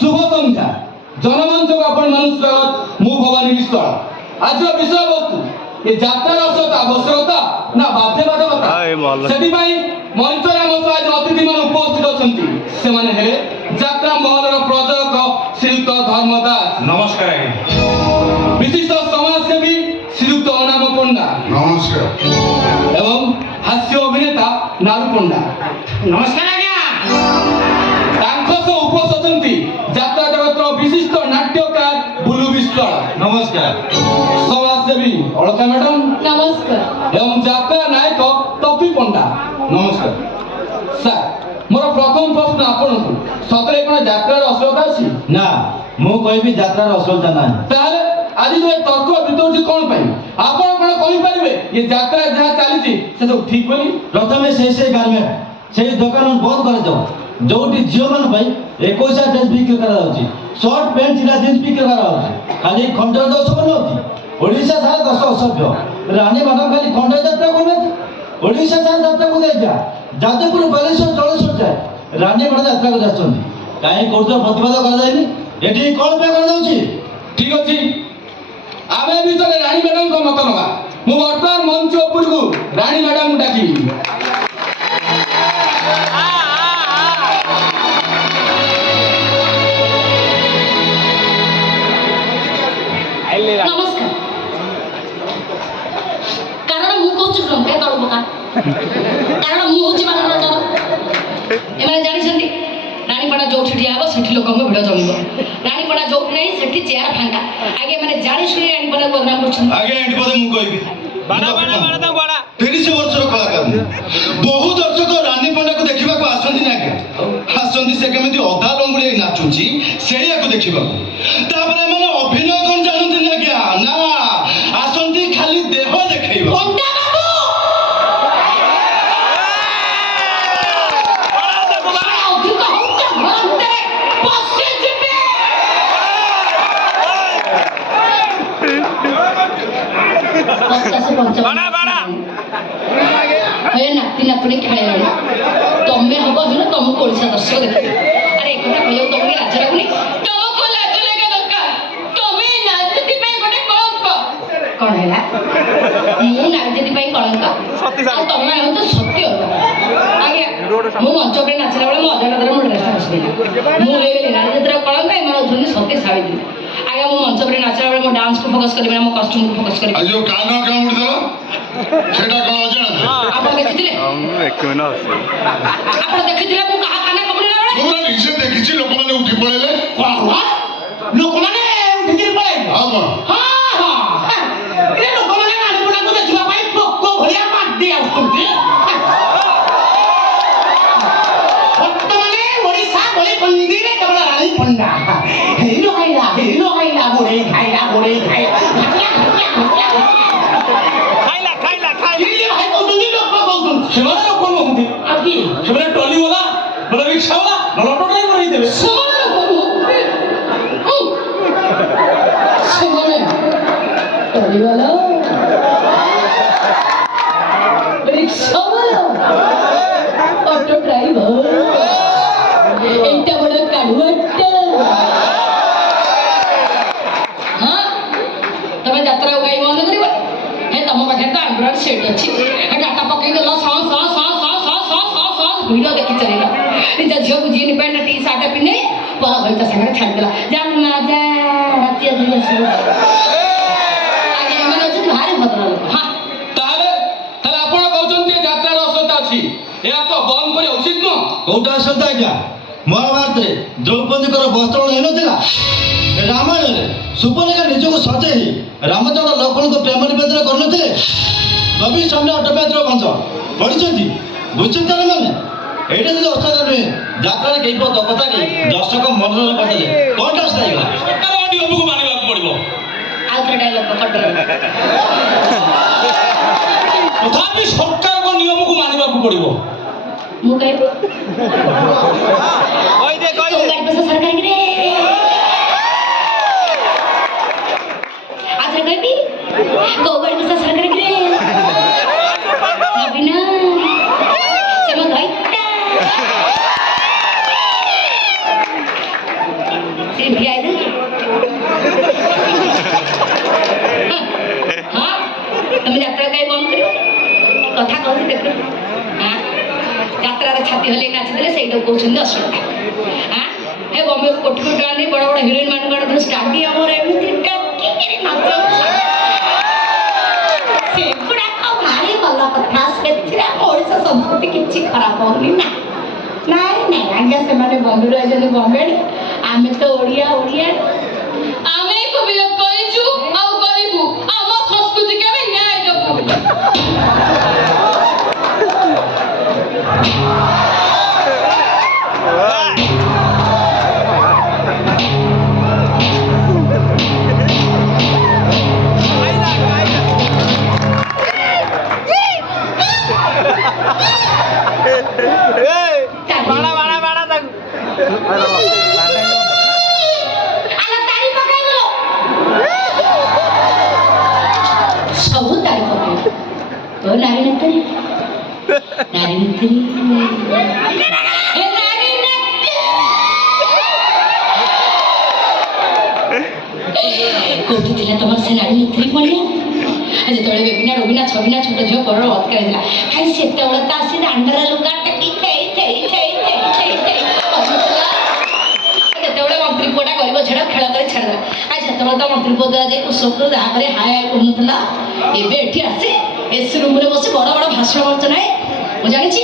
शुभ संध्या जनमंच को आपण मानस स्वागत मु भवानी विश्वाल आज विषय वस्तु ये यात्रा रसत आवश्यकता ना बाध्यबाधकता सेति पई मंच रे हम आज अतिथि मान उपस्थित अछंती से माने हेले यात्रा महलर प्रयोजक श्रीयुक्त धर्मदास नमस्कार आज्ञा। विशिष्ट समाजसेवी श्रीयुक्त अनाम पंडा नमस्कार। एवं हास्य अभिनेता नारू पंडा नमस्कार आज्ञा। तांको उपस्थित यात्रा जगत विशिष्ट नाट्यकार बुलु विश्वाल नमस्कार। समाजसेवी अलका मैडम नमस्कार। एवं यात्रा नायक टपी पंडा नमस्कार। सर मोर प्रथम प्रश्न आपन सतरे कोन यात्रार असलता अछि ना मु कहबी यात्रार असलता ना ताले आज जो तर्क वितर्क कोन पई आपन कोन कहि परिबे ये यात्रा जहा चली छी से सब ठीक बोली प्रथमे से गार्मेंट से दुकान बंद कर दो जोटी झियो मन भाई 21 ड्रेस बिक्री करा जाउची शॉर्ट पैंट चिला जींस बिक्री करा जाउची खाली खंडर दस बन होती ओडिसा सारा 10 असभ्य रानी मैडम खाली खंडर यात्रा करबे ओडिसा सारा यात्रा को दे जा जाजपुर बालेश्वर जलेश्वर जाए रानी मैडम यात्रा को जाचंदी काहे कोर्ट प्रतिवाद करा जायनी एठी कोन पे करा जाउची ठीक अछि आमे विषय रानी मैडम को मत नगा मु वर्तमान मंच ऊपर को रानी मैडम डाकी नमस्कार। कारण मु कहूँ टंका तल पका कारण मु हूँ मान डर एम जानी रानीपड़ा जो ठिया हम से लोक भिड़ जमिब रानीपड़ा जो नहीं से चेयर फांका आगे मैंने जानी शुणी रानीपड़ा बदनाम कर आगे एंड पदे मु कहबी 30 वर्षर कलाकार बहुत दर्शक रानी पंडा को देखा आसती ना आज्ञा आसती से केमी अधा लंगुड़ी नाचुची से देखा तापर मैंने अभिनय कौन जानते ना आज्ञा ना आसती खाली देह देखा नाती नातुणी खेल तमें हम हिल तुमको ओडिशा दर्शक देख अरे एक कह तुमको लाज लगुनि तुमको लाज लगे दरकार तुम्हें नाचती गोटे कलंक कौन है मु नाचती कलंक तमें हूँ तो सत्य आज्ञा मु मंच पर नाचला बेले मो अजा मो ड्रेस बसला मुझे राजनीतिर कलंक एम हूँ सत्य सावित्री आज्ञा मु मंच पर नाचला बेले मो डांस को फोकस करी मो कॉस्ट्यूम को फोकस करी जो कान कामुड़ी दला सेटा कोन अजान आपण देखिथिले एक मिनट आपण देखिथिले मु कहा काने कमुला बेले पूरा निजे देखिछि लोक माने उठी पळेले कोन लोक माने उठी पळे हां हां ए लोक माने रानीपड़ा को देखिबा पई पोको भलिया पाट दे आउछथि वर्तमाने ओडिसा बोली मंदिरे केवल रानी पंडा हेलो खाइला बोले खाइला ସେମାନେ ଲୋକ ନୁହନ୍ତି आदि ସେମାନେ ଟଲି वाला ବଡ ରିକ୍ସା वाला ଲଟୋ ଡ୍ରାଇଭର ହେଇଥିବେ ସେମାନେ टोलीवाला रिक्शावाला ऑटो ड्राइवर एंटा बड़ा काढवाट हाँ तमे यात्रा गाई बंद करिबा हे तम पाखे तो एंड्रॉइड सेट अछि डाटा पकई देला वीडियो देखी चलेगा निज झील को जीन पैंट टी शर्ट पिने पर भैया संगे छाड़ देला जान ना जा राती दिन से आगे मन अछि भारी भद्र लोक हां ताले ताले आपण कहउचंती यात्रा रसता अछि या तो बंद करी उचित न कोटा असलता आज्ञा महाभारत रे द्रौपदी को वस्त्र हेन थिला रामायण रे सुपर्णिका निज को सजे रामचंद्र लक्ष्मण को प्रेम निवेदन करनथिले कवि सम्राट अटमेत्र वंश पढिछंती बुझछंती माने एटा যদি অস্ত্র নয় যাত্রার কেই পদ কথা কি দর্শক মনোরঞ্জন করতে কোনটা স্থায়ীগলা सरकार অডিওবুক মানিବାକୁ পড়িবো आउटर डायलॉग पकड़ तथापि सरकारको नियमको मानिବାକୁ पड़िबो मु कहबो कहि दे गाड़ी पैसा सरकार के रे आउटर कहबी को गाड़ी पैसा सरकार के रे बिना से କଥା କହୁଛି ଦେଖ ଯାତ୍ରାରେ ଛାତି ହଲେଇ ନାଚିଦେଲେ ସେଇଟାକୁ କହୁଛନ୍ତି ଅଶ୍ଳୀଳତା। ଏ ବମ୍ବେ କୋଟି କୋଟି ଟଙ୍କା ଦେଇ ବଡ଼ ବଡ଼ ହିରୋଇନ୍ ମାନଙ୍କର ଷ୍ଟାଡିୟମର ଏମିତି ଡାକିକିରି ନାଚ ସେଗୁଡ଼ାକ ଭାରି ଭଲ କଥା। ସେଥିରେ ଆମ ଓଡ଼ିଶା ସଂସ୍କୃତି କିଛି ଖରାପ ହଉନି ନା। ନାଇଁ ନାଇଁ ଆଜ୍ଞା ସେମାନେ ବମ୍ବେରୁ ଆଇଛନ୍ତି ବମ୍ବେରେ, ଆମେ ତ ଓଡ଼ିଆ ଓଡ଼ିଆ। ଆମେ ବିରୋଧ କରିଛୁ ଆଉ କରିବୁ, ଆମ ସଂସ୍କୃତିକୁ ଆମେ ନ୍ୟାୟ ଦେବୁ। ସବୁ ତାରି ପକେଇବ ତ ନାରୀ ନେତ୍ରୀ ନାରୀ ନେତ୍ରୀ କୋଉଠି ଥିଲା ତମର ସେ ନାରୀ ନେତ୍ରୀ ପଡ଼ିଆ? ଯେତେବେଳେ ବେବିନା ରବିନା ଛବିନା ଛୋଟ ଝିଅ ପରର ଅତ୍କାର ହେଇଥିଲା, କାହିଁ ସେତେବେଳେ ତ ଆସି ଦାଣ୍ଡର ଲୁଗା ଟେକି ଯେତେବେଳେ ମନ୍ତ୍ରୀ ପୁଅଟା କରିବ ଝେଡ଼ା ଖେଳ କରି ଛାଡ଼ିଦେଲା। ସେତେବେଳେ ତ ମନ୍ତ୍ରୀ ପୁଅ ଦ୍ୱାରା ଯାଇ କୁଶକୁ ଯାହାପରେ ହାୟ କରୁନଥିଲା। ଏବେ ଏଠି ଆସି ଏସି ରୁମ୍ରେ ବସି ବଡ଼ ବଡ଼ ଭାଷଣ ମାରୁଛ ନାହିଁ। ମୁଁ ଜାଣିଛି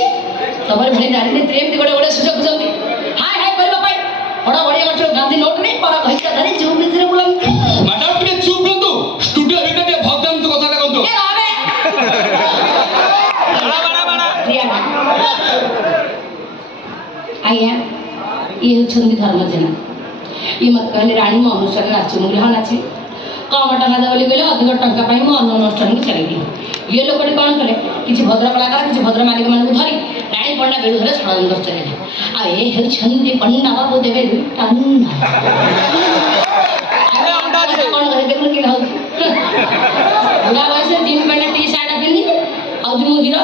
ତମର ଭଳି ନାରୀ ନେତ୍ରୀ ଏମିତି ଗୋଟେ ଗୋଟେ ସୁଯୋଗ ଖୋଜନ୍ତି ହାୟ ହାୟ କରିବା ପାଇଁ। ବଡ଼ ବଢ଼ିଆ ଗଛର ଗାନ୍ଧୀ ନୋଟ ନେଇ ପର କହିକା ଧରି ଯେଉଁ ବିଜିରେ ବୁଲନ୍ତି। ମ୍ୟାଡାମ ଟିକେ ଚୁପ୍ ରୁହନ୍ତୁ, ଷ୍ଟୁଡିଓ ଭିତରେ ଟିକେ ଭଦ୍ରାଂଶ କଥାଟା କୁହନ୍ତୁ। ଆଜ୍ଞା ଇଏ ହେଉଛନ୍ତି ଧର୍ମଜେନା। ଇଏ ମୋତେ କହିଲେ ରାଣୀ ମୁଁ ଅନୁଷ୍ଠାନରେ ନାଚି। ମୁଁ ହଁ ନାଚି କମ୍ ଟଙ୍କା ଦେବ ବୋଲି କହିଲେ ଅଧିକ ଟଙ୍କା ପାଇଁ ମୁଁ ଅନ୍ୟ ଅନୁଷ୍ଠାନକୁ ଚାଲିଲି। ଇଏ ଲୋକଟି କ'ଣ କଲେ କିଛି ଭଦ୍ର କଳାକାର କିଛି ଭଦ୍ର ମାଲିକମାନଙ୍କୁ ଧରି ରାଣୀ ପଣ୍ଡା ବେଳୁ ଧରେ ଷଡ଼ଯନ୍ତ୍ର ଚଲେଇଲେ। ଆଉ ଏ ହେଉଛନ୍ତି ପଣ୍ଡା ବାବୁ ଦେବେ କ'ଣ କରେ ଦେଖୁନ କି ହେଉଛି ବୁଢ଼ା ବୟସରେ ଜିନ୍ ପ୍ୟାଣ୍ଟ ଟି ସାର୍ଟ ପିନ୍ଧି ହେଉଛି ମୁଁ ହିରୋ।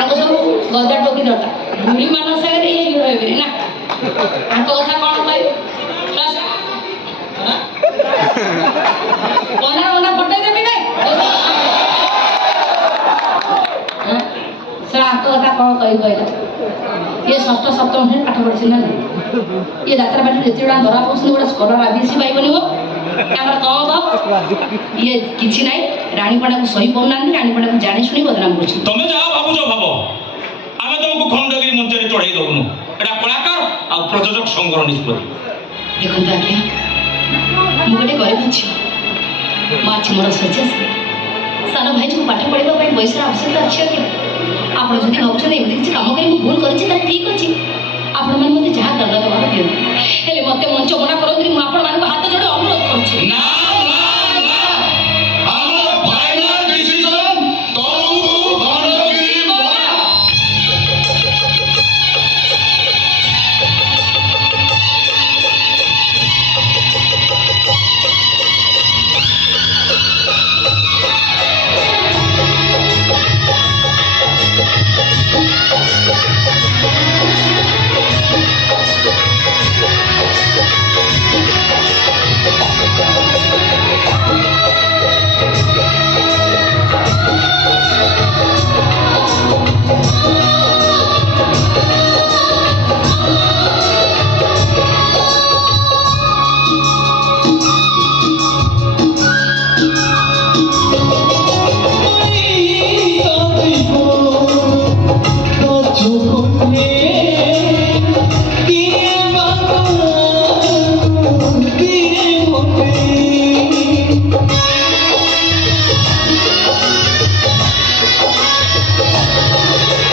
ଆଗ ସବୁ ଗଜା ଟୋକି ଦରକାର ବୁଢ଼ୀମାନଙ୍କ ସାଙ୍ଗରେ ଇଏ ହିରୋ ହେବେନି ନା। ଆଙ୍କ କଥା କ'ଣ କହିବି ପଣ୍ଡା ମଣ୍ଡା ଫଟେଇ ଦେବି ନାଇଁ ସେ ଆଙ୍କ କଥା କ'ଣ କହିବି କହିଲା। ଇଏ ଷଷ୍ଠ ସପ୍ତମ ଶ୍ରେଣୀ ପାଠ ପଢ଼ିଛି ନା ଇଏ ଯାତ୍ରା ପାଟି ଯେତେ ଗୁଡ଼ା ଧରା ପଡ଼ୁଛନ୍ତି ଗୋଟେ ସ୍କଲର ଆବିସି ପାଇବନି ହୋ ତାଙ୍କର କ'ଣ ହବ। ଇଏ କିଛି ନାହିଁ ରାଣୀପଡ଼ାକୁ ସହି ପାଉନାହାନ୍ତି, ରାଣୀପଡ଼ାକୁ ଜାଣି ଶୁଣି ବଦନାମ କରୁଛନ୍ତି। ତମେ ଯାହା ଭାବୁଛ ଭାବ, ଆମେ ତମକୁ ଖଣ୍ଡଗିରି ମଞ୍ଚରେ ଚଢ଼େଇ ଦେବୁନୁ। ଏଇଟା କଳାକାର ଆଉ ପ୍ରଯୋଜକ ସଂଘର ନିଷ୍ପତ୍ତି। ଦେଖନ୍ତୁ ଆଜ୍ଞା ମୁଁ ଗୋଟେ ଗରିବ ଝିଅ, ମୋ ଅଛି ମୋର ଶଯ୍ୟାଶ୍ରୀ। ସାନ ଭାଇଙ୍କୁ ପାଠ ପଢ଼ିବା ପାଇଁ ପଇସାର ଆବଶ୍ୟକତା ଅଛି ଆଜ୍ଞା। ଆପଣ ଯଦି ଭାବୁଛନ୍ତି ଏମିତି କିଛି କାମ କରି ମୁଁ ଭୁଲ କରିଛି ତାହେଲେ ଠିକ୍ ଅଛି। ଆପଣମାନେ ମୋତେ ଯାହା ଦଣ୍ଡ ଦେବାର ଦିଅନ୍ତୁ, ହେଲେ ମୋତେ ମଞ୍ଚ ମନା କରନ୍ତୁନି। ମୁଁ ଆପଣମାନଙ୍କୁ ହାତ ଯୋଡ଼ି ଅନୁରୋଧ କରୁଛି। ନା